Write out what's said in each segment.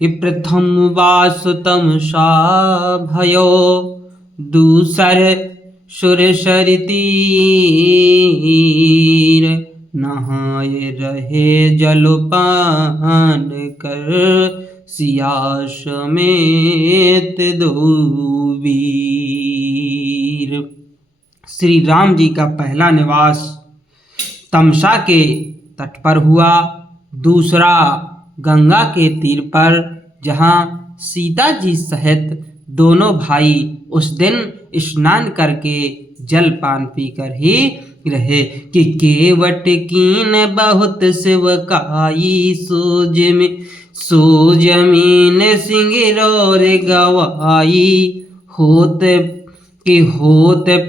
कि प्रथम वासुतम सा भयो, दूसर सुरसर तीर, नहाए रहे जलपान कर, सिया समेत दो वीर। श्री राम जी का पहला निवास तमसा के तट पर हुआ, दूसरा गंगा के तीर पर, जहाँ सीता जी सहित दोनों भाई उस दिन स्नान करके जल पान पीकर ही रहे। कि केवट कीन बहुत शिवकाई, सो जमीन सिंगरौर गवाई, होत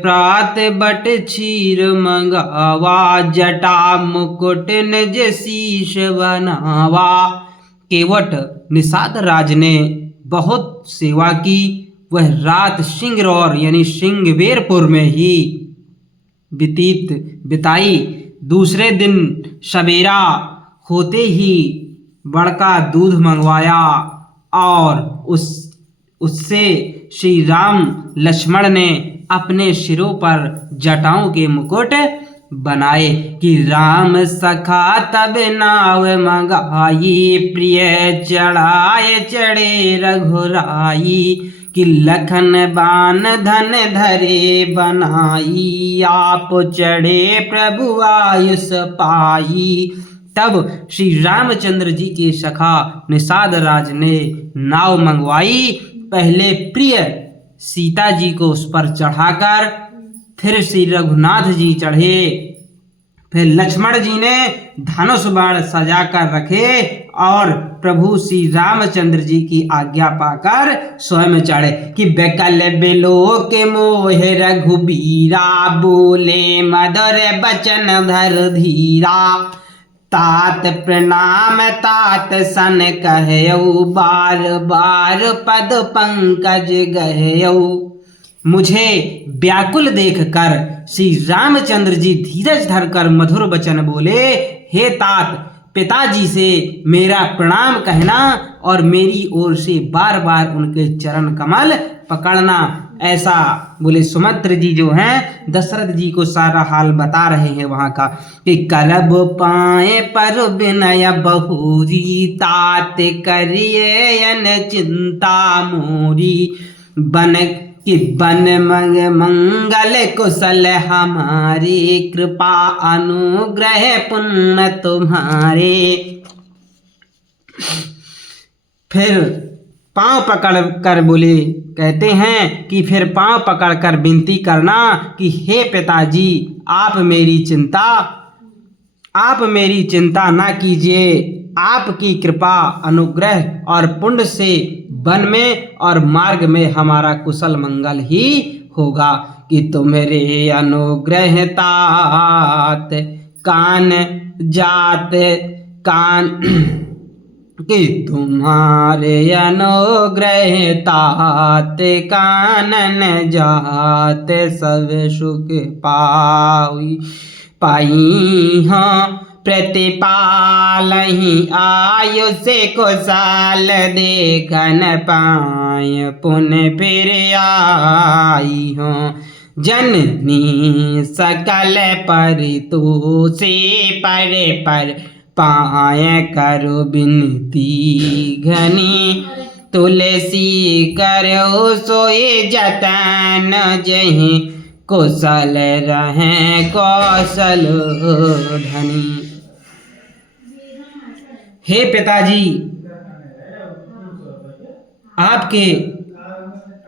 प्रात बट क्षीर मंगावा, जटा मुकुट निज शीश बनावा। केवट निषाद राज ने बहुत सेवा की। वह रात सिंगरौर यानी सिंगवेरपुर में ही बिताई। दूसरे दिन सवेरा होते ही बड़का दूध मंगवाया और उससे श्री राम लक्ष्मण ने अपने सिरों पर जटाओं के मुकुट बनाए। कि राम सखा तब नाव मंगाई, प्रिय चढ़ाए चढ़े रघुराई, कि लखन बान धन धरे बनाई, आप चढ़े प्रभु आयुष पाई। तब श्री रामचंद्र जी के सखा निषाद राज ने नाव मंगवाई। पहले प्रिय सीता जी को उस पर चढ़ाकर फिर श्री रघुनाथ जी चढ़े, फिर लक्ष्मण जी ने धनुष बाण सजाकर रखे और प्रभु श्री रामचंद्र जी की आज्ञा पाकर स्वयं चढ़े। कि बेकल बिलो के मोहे रघुबीरा, बोले मधुर बचन धर धीरा, तात प्रणाम तात सन कहयऊ, बार बार पद पंकज गहयऊ। मुझे व्याकुल देखकर श्री रामचंद्र जी धीरज धरकर मधुर वचन बोले, हे तात, पिताजी से मेरा प्रणाम कहना और मेरी ओर से बार बार उनके चरण कमल पकड़ना। ऐसा बोले। सुमंत्र जी जो हैं दशरथ जी को सारा हाल बता रहे हैं वहां का। कि करब पाए पर विनय बहुरी, तात करिए अन चिंता मोरी, बन मंगल कुशल हमारी, कृपा अनुग्रह पुण्य तुम्हारे। फिर पांव पकड़ कर बोले, कहते हैं कि फिर पांव पकड़कर विनती करना कि हे पिताजी, आप मेरी चिंता ना कीजिए। आपकी कृपा अनुग्रह और पुण्य से वन में और मार्ग में हमारा कुशल मंगल ही होगा। कि तुम्हारे अनुग्रह तात कान कि तुम्हारे अनुग्रह तात कानन जात, सब सुख पाई हाँ, प्रतिपालहि आयुष कुशल, देखन पाय पुण्य फिर आई हो। जननी सकल परितोषे, पर पाय करो बिनती घनी, तुलसी करो सोए जतन, जहि कुशल रहे कौशल धनी। हे पिताजी, आपके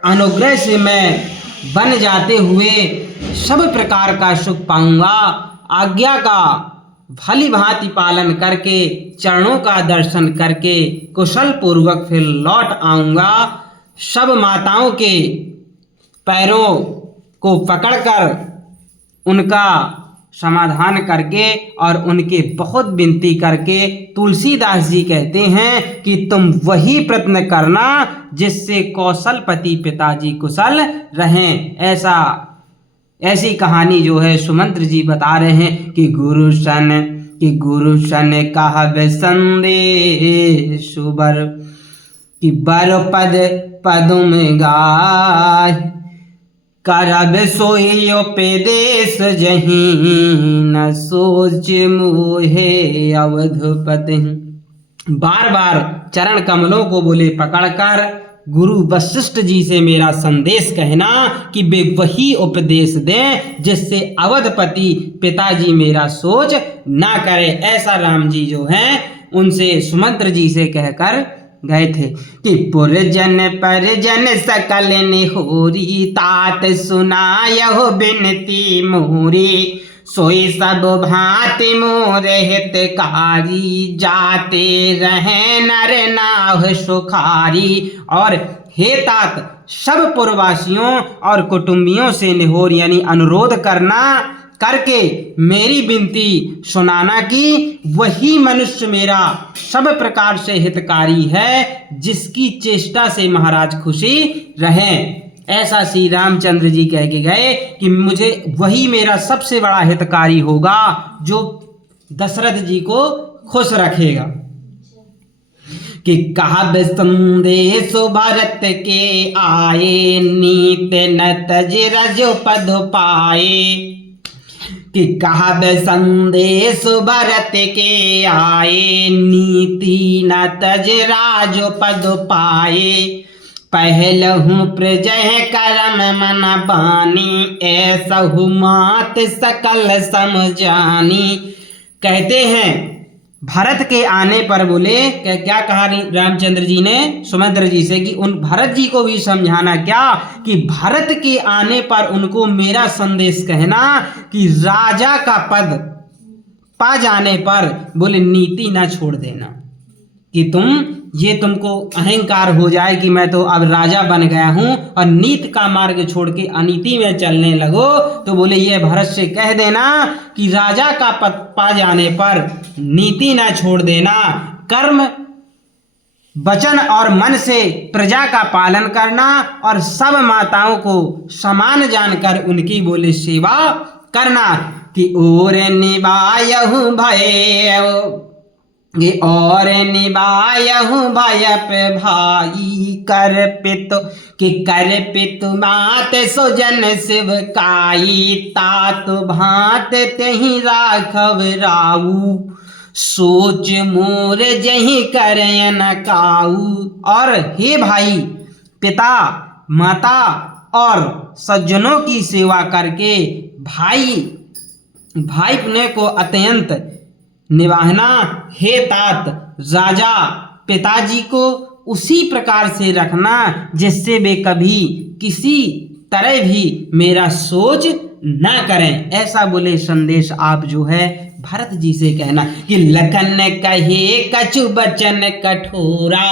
अनुग्रह से मैं बन जाते हुए सब प्रकार का सुख पाऊंगा। आज्ञा का भली भांति पालन करके चरणों का दर्शन करके कुशल पूर्वक फिर लौट आऊंगा। सब माताओं के पैरों को पकड़कर उनका समाधान करके और उनके बहुत विनती करके तुलसीदास जी कहते हैं कि तुम वही प्रयत्न करना जिससे कौशलपति पिताजी कुशल रहें। ऐसी कहानी जो है सुमंत्र जी बता रहे हैं कि गुरु सन कहब संदेश बर, कि बर पद पदुम गाय, करब सोई उपदेश जहीं, न सोच मोहे अवधपति। बार बार चरण कमलों को बोले पकड़कर गुरु वशिष्ठ जी से मेरा संदेश कहना कि वे वही उपदेश दें जिससे अवधपति पिताजी मेरा सोच ना करे। ऐसा राम जी जो हैं उनसे सुमंत्र जी से कहकर गए थे कि पुरजन परिजन सकल निहोरी, तात सुनायहु बिनती मोरी, सोई सब भांति मोर हितकारी, जाते रहे नर नाव सुखारी। और हे तात, सब पुरवासियों और कुटुंबियों से निहोर यानी अनुरोध करना करके मेरी विनती सुनाना कि वही मनुष्य मेरा सब प्रकार से हितकारी है जिसकी चेष्टा से महाराज खुशी रहें। ऐसा श्री रामचंद्र जी कह के गए कि मुझे वही मेरा सबसे बड़ा हितकारी होगा जो दशरथ जी को खुश रखेगा। कि कहा संदेश भरत के आए, नीत न तज रजो पद पाए। कि कहा संदेश भरत के आए, नीति न तज राजो पद पाए। पहलहु प्रजह करम मन बानी, ऐसा मात सकल समझानी। कहते हैं भरत के आने पर बोले क्या कहा रामचंद्र जी ने सुमंत्र जी से कि उन भरत जी को भी समझाना क्या कि भरत के आने पर उनको मेरा संदेश कहना कि राजा का पद पा जाने पर बोले नीति ना छोड़ देना कि तुमको अहंकार हो जाए कि मैं तो अब राजा बन गया हूं और नीति का मार्ग छोड़ के अनीति में चलने लगो। तो बोले ये भरत से कह देना कि राजा का पद पा जाने पर नीति ना छोड़ देना, कर्म वचन और मन से प्रजा का पालन करना और सब माताओं को समान जानकर उनकी बोले सेवा करना। कि और निभायहु भय, और निभायहु भय पे भाई, कर पितु कि कर पितु मात सुजन शिवकाई, तात भांत तेहि राखव राऊ, सोच मोर जही करे न काऊ। और हे भाई, पिता माता और सज्जनों की सेवा करके भाई को अत्यंत निभाना। हे तात, राजा पिताजी को उसी प्रकार से रखना जिससे वे कभी किसी तरह भी मेरा सोच ना करें। ऐसा बोले संदेश आप जो है भरत जी से कहना। कि लखन कहे कछु बचन कठोरा,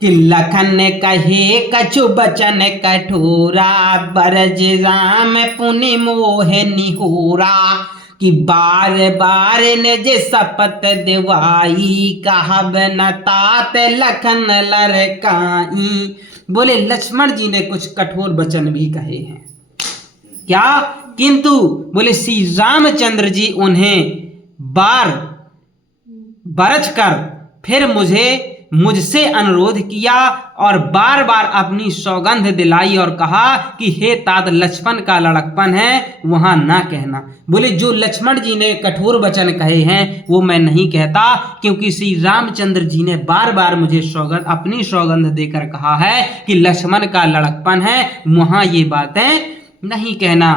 कि लखन कहे कछु बचन कठोरा, बरज राम पुनि मोह निहोरा। कि बार बार निज शपथ दिवाई, कहब न तात लखन लरकाई। बोले लक्ष्मण जी ने कुछ कठोर वचन भी कहे हैं क्या, किंतु बोले श्री रामचंद्र जी उन्हें बार बरच कर फिर मुझसे अनुरोध किया और बार बार अपनी सौगंध दिलाई और कहा कि हे तात, लक्ष्मण का लड़कपन है वहां ना कहना। बोले जो लक्ष्मण जी ने कठोर वचन कहे हैं वो मैं नहीं कहता, क्योंकि श्री रामचंद्र जी ने बार बार मुझे अपनी सौगंध देकर कहा है कि लक्ष्मण का लड़कपन है, वहां ये बातें नहीं कहना।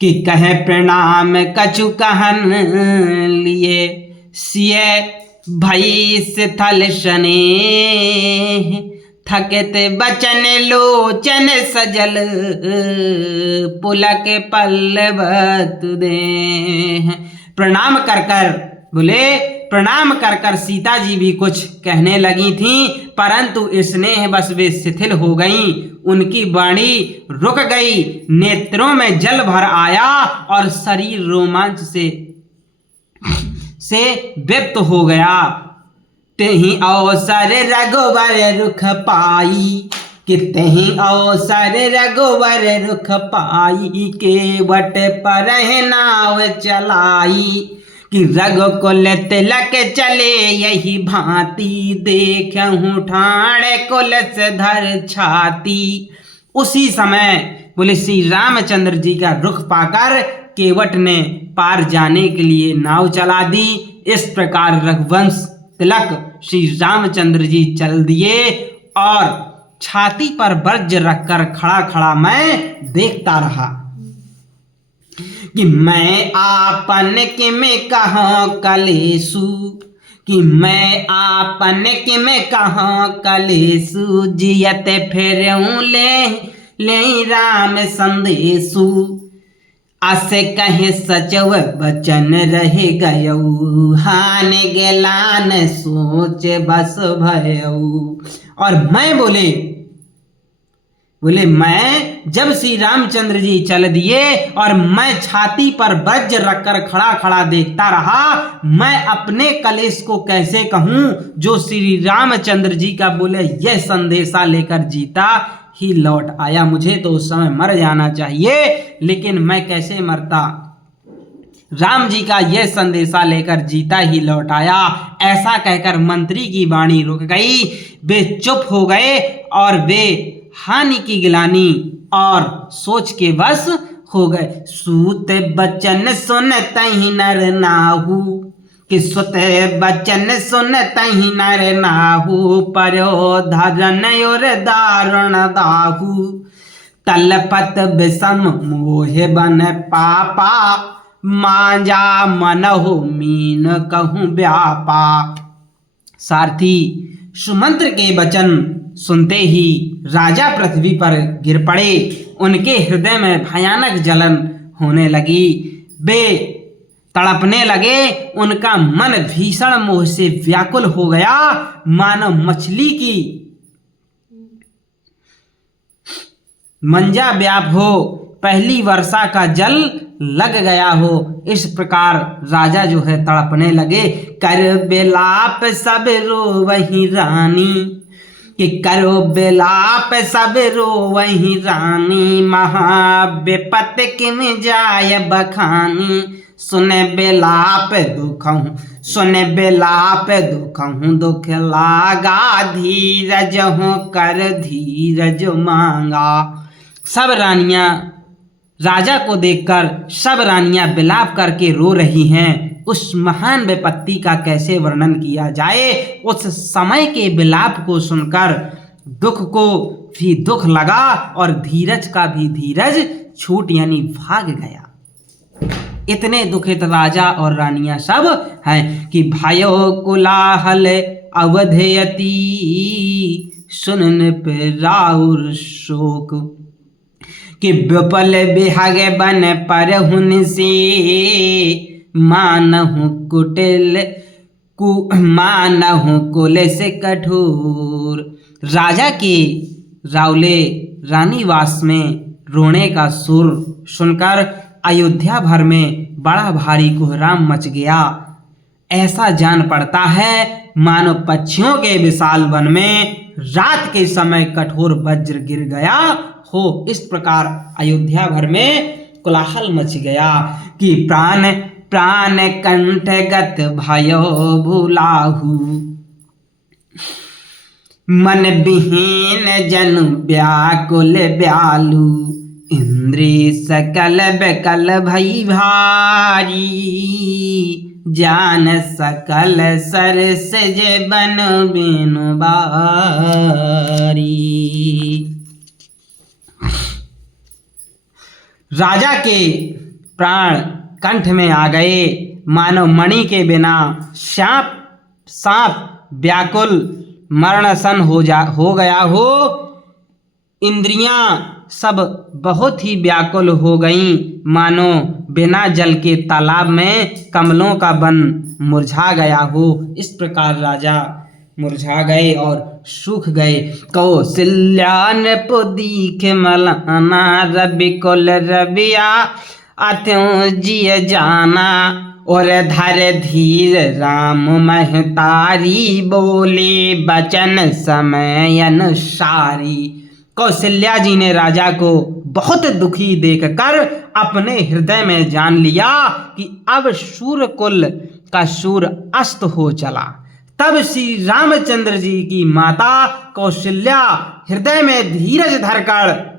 कि कहे प्रणाम कछु कहन लिए, सिय भई स्थल शने, थकत बचन लोचन सजल, पुलक पल्लवत दे। प्रणाम कर कर बोले प्रणाम कर कर सीता जी भी कुछ कहने लगी थीं, परंतु स्नेह बस वे शिथिल हो गईं, उनकी वाणी रुक गई, नेत्रों में जल भर आया और शरीर रोमांच से व्यक्त हो गया। तेहि अवसर रघुवर रुख पाई, कि तेहि अवसर रघुवर रुख पाई, के वट पर नाव चलाई। कि रघुकुल तिलक चले यही भांति, देखहूँ ठाणे कुल से धर छाती। उसी समय बोले श्री रामचंद्र जी का रुख पाकर केवट ने पार जाने के लिए नाव चला दी। इस प्रकार रघुवंश तिलक श्री रामचंद्र जी चल दिए और छाती पर वज्र रखकर खड़ा खड़ा मैं देखता रहा कि मैं आपन के में कहाँ कलेसु, कि मैं आपन के में कहाँ कलेसु, जियत फिर ले राम संदेशु। असे कहे सचव बचन रह गयऊ, हान गेलान सोच बस भयऊ। और मैं बोले मैं जब श्री रामचंद्र जी चल दिए और मैं छाती पर वज्र रखकर खड़ा खड़ा देखता रहा, मैं अपने कलेश को कैसे कहूं जो श्री रामचंद्र जी का बोले यह संदेशा लेकर जीता ही लौट आया। मुझे तो उस समय मर जाना चाहिए, लेकिन मैं कैसे मरता। राम जी का यह संदेशा लेकर जीता ही लौट आया। ऐसा कहकर मंत्री की वाणी रुक गई। वे चुप हो गए और वे हानि की गिलानी और सोच के बस हो गए। सूत बचन सुनत ही नर नाहू, कि सुत बचन सुनत ही नर नाहू, पर्यो धरन और दारुण दाहू। तलपत विषम मोह बन पापा, मांजा मनहु मीन कहूँ व्यापा। सारथी सुमंत्र के वचन सुनते ही राजा पृथ्वी पर गिर पड़े। उनके हृदय में भयानक जलन होने लगी। वे तड़पने लगे। उनका मन भीषण मोह से व्याकुल हो गया, मानो मछली की मंजा व्याप हो, पहली वर्षा का जल लग गया हो। इस प्रकार राजा जो है तड़पने लगे। कर बेलाप सब रो वही रानी, कि करो बेलाप सब रो वही रानी, महाविपत किम जाय बखानी। सुने बेलाप दुखहूँ, सुने बेलाप दुखहूँ, दुख लागा, धीरज हो कर धीरज मांगा। सब रानियां राजा को देखकर सब रानियां विलाप करके रो रही हैं। उस महान विपत्ति का कैसे वर्णन किया जाए। उस समय के विलाप को सुनकर दुख को भी दुख लगा और धीरज का भी धीरज छूट यानी भाग गया। इतने दुखित राजा और रानियां सब हैं कि भायो कुलाहल अवधयति, सुनन पे राउर शोक, कि विपल बिहग बन पर हुन से, मानहु कुटिल मानहु कुल से कठोर। राजा के रावले रानीवास में रोने का सुर सुनकर अयोध्या भर में बड़ा भारी कोहराम मच गया। ऐसा जान पड़ता है मानो पक्षियों के विशाल वन में रात के समय कठोर वज्र गिर गया हो। इस प्रकार अयोध्या भर में कोलाहल मच गया कि प्राण प्राण कंठगत भयो भुलाहू, मन विहीन जन व्याकुल व्यालू। इंद्री सकल बेकल भई भारी, जान सकल सर से जे बन बिनु बारी। राजा के प्राण कंठ में आ गए, मानो मणि के बिना सांप व्याकुल मरणसन हो गया हो। इंद्रियां सब बहुत ही व्याकुल हो गईं, मानो बिना जल के तालाब में कमलों का वन मुरझा गया हो। इस प्रकार राजा मुरझा गए और सूख गए। कौशल्या ने पुदीख मलाना, रवि कुल रविया अत्यों जिय जाना। और धर धीर राम महतारी, बोले बचन समय अनुसारी। कौशल्या जी ने राजा को बहुत दुखी देखकर अपने हृदय में जान लिया कि अब सूर्यकुल का सूर्य अस्त हो चला। तब श्री रामचंद्र जी की माता कौशल्या हृदय में धीरज धरकर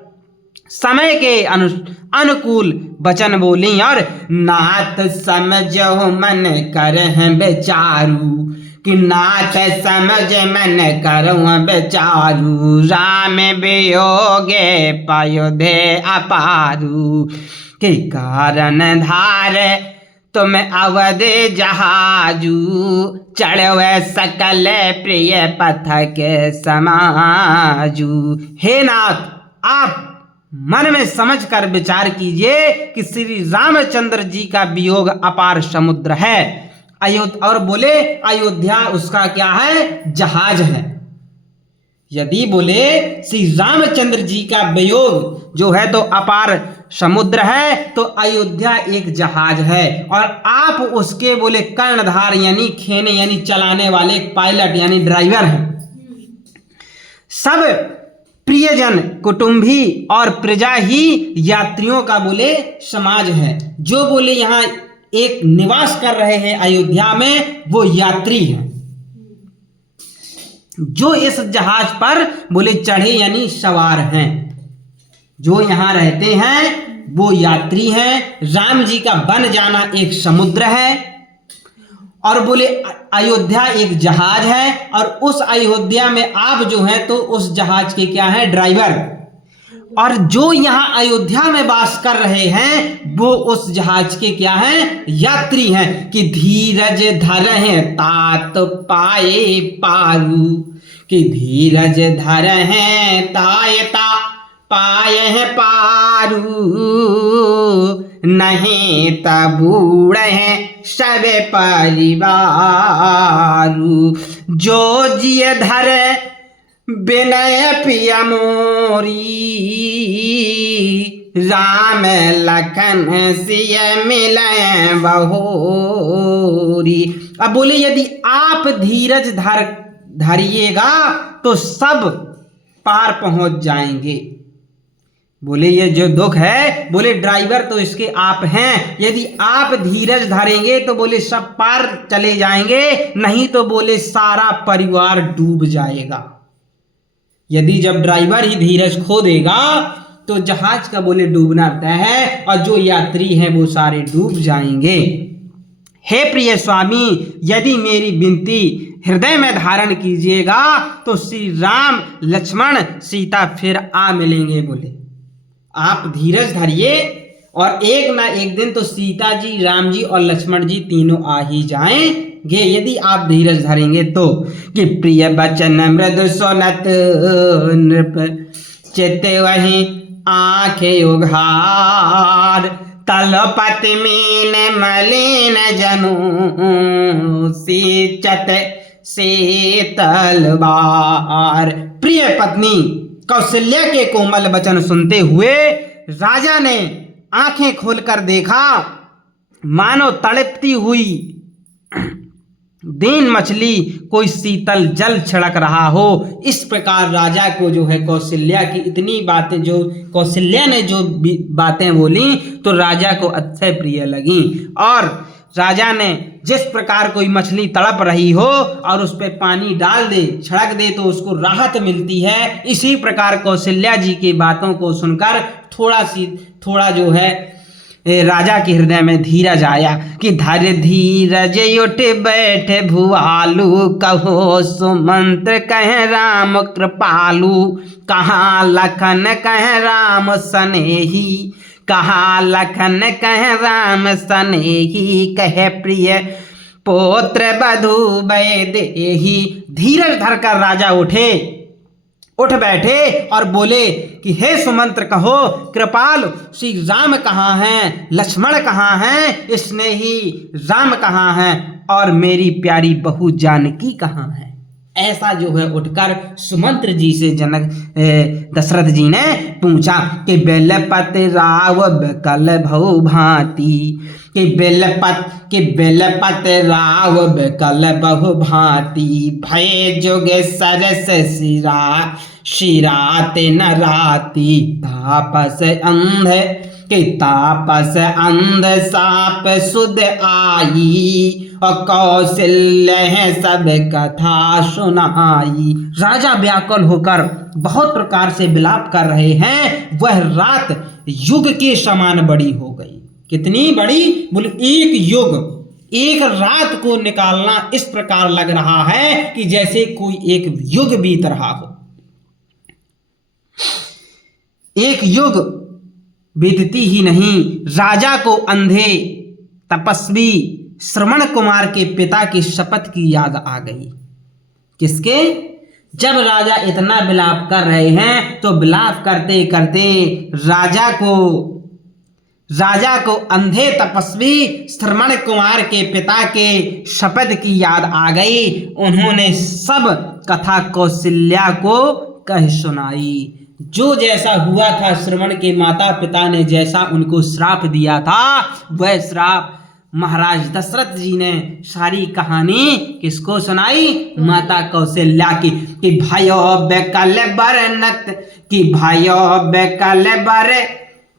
समय के अनुकूल वचन बोली और नाथ समझो मन करह बेचारू कि नाथ समझ मन करूँ बेचारू राम वियोगे पयोधे अपारू के कारण धार तुम अवध जहाजू चढ़वे सकल प्रिय पथ के समाजू। हे नाथ, आप मन में समझकर विचार कीजिए कि श्री रामचंद्र जी का वियोग अपार समुद्र है। और बोले अयोध्या उसका क्या है, जहाज है। यदि बोले श्री रामचंद्र जी का वियोग जो है तो अपार समुद्र है, तो अयोध्या एक जहाज है और आप उसके बोले कर्णधार यानी खेने यानी चलाने वाले पायलट यानी ड्राइवर हैं। सब प्रियजन कुटुंबी और प्रजा ही यात्रियों का बोले समाज है। जो बोले यहाँ एक निवास कर रहे हैं अयोध्या में, वो यात्री हैं। जो इस जहाज पर बोले चढ़े यानी सवार हैं, जो यहाँ रहते हैं वो यात्री हैं। राम जी का बन जाना एक समुद्र है और बोले अयोध्या एक जहाज है और उस अयोध्या में आप जो हैं तो उस जहाज के क्या हैं, ड्राइवर। और जो यहाँ अयोध्या में वास कर रहे हैं वो उस जहाज के क्या हैं, यात्री हैं। कि धीरज धरहि तात पाए पारू कि धीरज धरहि तायता पाए पारू नहीं तबूढ़ है सब परिवारू जो जिय धर विनय पिय मोरी राम लखन सिय मिलय बहोरी। अब बोले यदि आप धीरज धरिएगा तो सब पार पहुंच जाएंगे। बोले ये जो दुख है, बोले ड्राइवर तो इसके आप हैं, यदि आप धीरज धरेंगे तो बोले सब पार चले जाएंगे, नहीं तो बोले सारा परिवार डूब जाएगा। यदि जब ड्राइवर ही धीरज खो देगा तो जहाज का बोले डूबना तय है और जो यात्री हैं वो सारे डूब जाएंगे। हे प्रिय स्वामी, यदि मेरी विनती हृदय में धारण कीजिएगा तो श्री राम लक्ष्मण सीता फिर आ मिलेंगे। बोले आप धीरज धरिए और एक ना एक दिन तो सीता जी, राम जी और लक्ष्मण जी तीनों आ ही जाएंगे यदि आप धीरज धरेंगे तो। कि प्रिय बचन मृदु सुनत नृप चित वही आंखें उघार तलपति मीन मलिन जनु सींचत शीतल बार। प्रिय पत्नी कौशल्या के कोमल वचन सुनते हुए राजा ने आंखें खोलकर देखा, मानो तड़पती हुई दीन मछली कोई शीतल जल छिड़क रहा हो। इस प्रकार राजा को जो है कौशल्या की इतनी बातें, जो कौशल्या ने जो बातें बोली तो राजा को अत्यंत प्रिय लगी। और राजा ने जिस प्रकार कोई मछली तड़प रही हो और उस पर पानी डाल दे, छिड़क दे तो उसको राहत मिलती है, इसी प्रकार कौशल्या जी की बातों को सुनकर थोड़ा जो है राजा के हृदय में धीरज आया। कि धर धीरज उठ बैठे भुआलू कहो सुमंत्र कह राम कृपालू कहाँ लखन कह राम सनेही कहाँ लखन कह राम सनेही कह प्रिय पुत्र बधू बैदेही। धीरज धरकर राजा उठ बैठे और बोले कि हे सुमंत्र कहो कृपाल श्री राम कहाँ हैं, लक्ष्मण कहाँ हैं, स्नेही राम कहाँ हैं और मेरी प्यारी बहू जानकी कहाँ है। ऐसा जो है उठकर सुमंत्र जी से जनक दशरथ जी ने पूछा कि बेलपत राव कल भऊ भांति कि बेलपत राव कल बहु भांति भय जोगे सरस सिरा श्री रात न राती तापस अंध के तापस अंध साप सुध आई और कौशल्य है सब कथा सुनाई। राजा व्याकुल होकर बहुत प्रकार से विलाप कर रहे हैं। वह रात युग के समान बड़ी हो गई। कितनी बड़ी? बोले एक युग, एक रात को निकालना इस प्रकार लग रहा है कि जैसे कोई एक युग बीत रहा हो। एक युग बीतती ही नहीं, राजा को अंधे तपस्वी श्रवण कुमार के पिता की शपथ की याद आ गई। किसके? जब राजा इतना विलाप कर रहे हैं तो विलाप करते करते राजा को अंधे तपस्वी श्रवण कुमार के पिता के शपथ की याद आ गई। उन्होंने सब कथा कौशल्या को कह सुनाई। जो जैसा हुआ था, श्रवण के माता पिता ने जैसा उनको श्राप दिया था, वह श्राप महाराज दशरथ जी ने सारी कहानी किसको सुनाई? माता कौशल्या की। कि भयो बेकल बरनत, कि भयो बेकल बर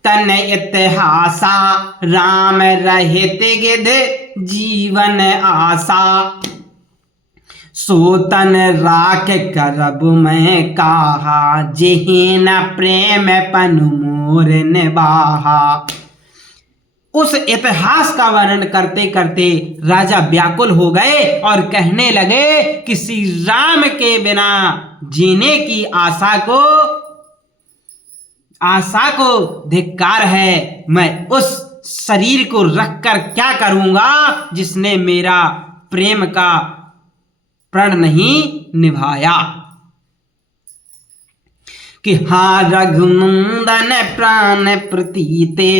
तन इतिहासा, राम रहित गिध जीवन आशा, सोतन राख करब मैं काहा, जेहि न प्रेम पनु मोर निबाहा। उस इतिहास का वर्णन करते करते राजा व्याकुल हो गए और कहने लगे कि श्री राम के बिना जीने की आशा को धिक्कार है। मैं उस शरीर को रखकर क्या करूंगा जिसने मेरा प्रेम का प्रण नहीं निभाया। कि हाँ रघुनंदन प्राण प्रतीते,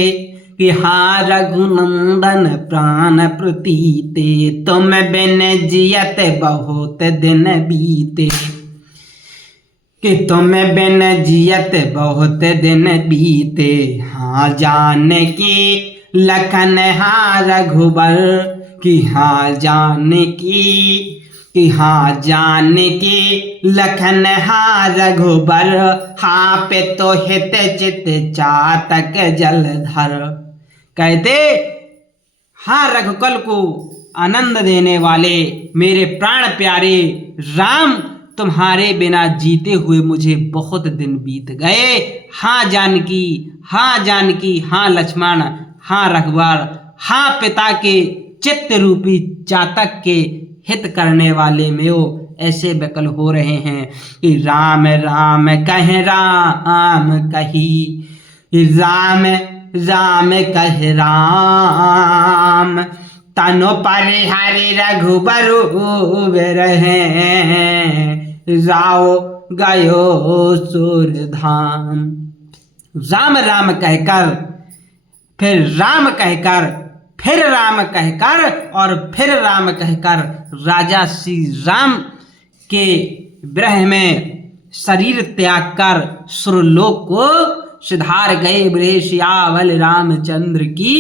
कि हाँ रघुनंदन प्राण प्रतीते, तुम बिन जियत बहुत दिन बीते, कि तुम बिन जियत बहुत दिन बीते। हाँ जानकी लखन हाँ रघुबर, कि हाँ जानकी, कि हाँ जानकी लखन हाँ रघुबर, हाँ पे तो हित चित चातक जलधर। कहते हाँ रघुकुल को आनंद देने वाले मेरे प्राण प्यारे राम, तुम्हारे बिना जीते हुए मुझे बहुत दिन बीत गए। हाँ जानकी, हाँ जानकी, हाँ लक्ष्मण, हाँ रघुवर, हाँ पिता के चित्त रूपी चातक के हित करने वाले में वो ऐसे व्याकुल हो रहे हैं कि राम राम कह राम कही, राम राम कह राम, तनु परिहरि रघुबर रहे, राव गयो सुर धाम। राम राम कहकर, फिर राम कहकर, फिर राम कहकर और फिर राम कहकर राजा श्री राम के विरह में शरीर त्याग कर सुरलोक को सिधार गए। बड़े सियावल रामचंद्र की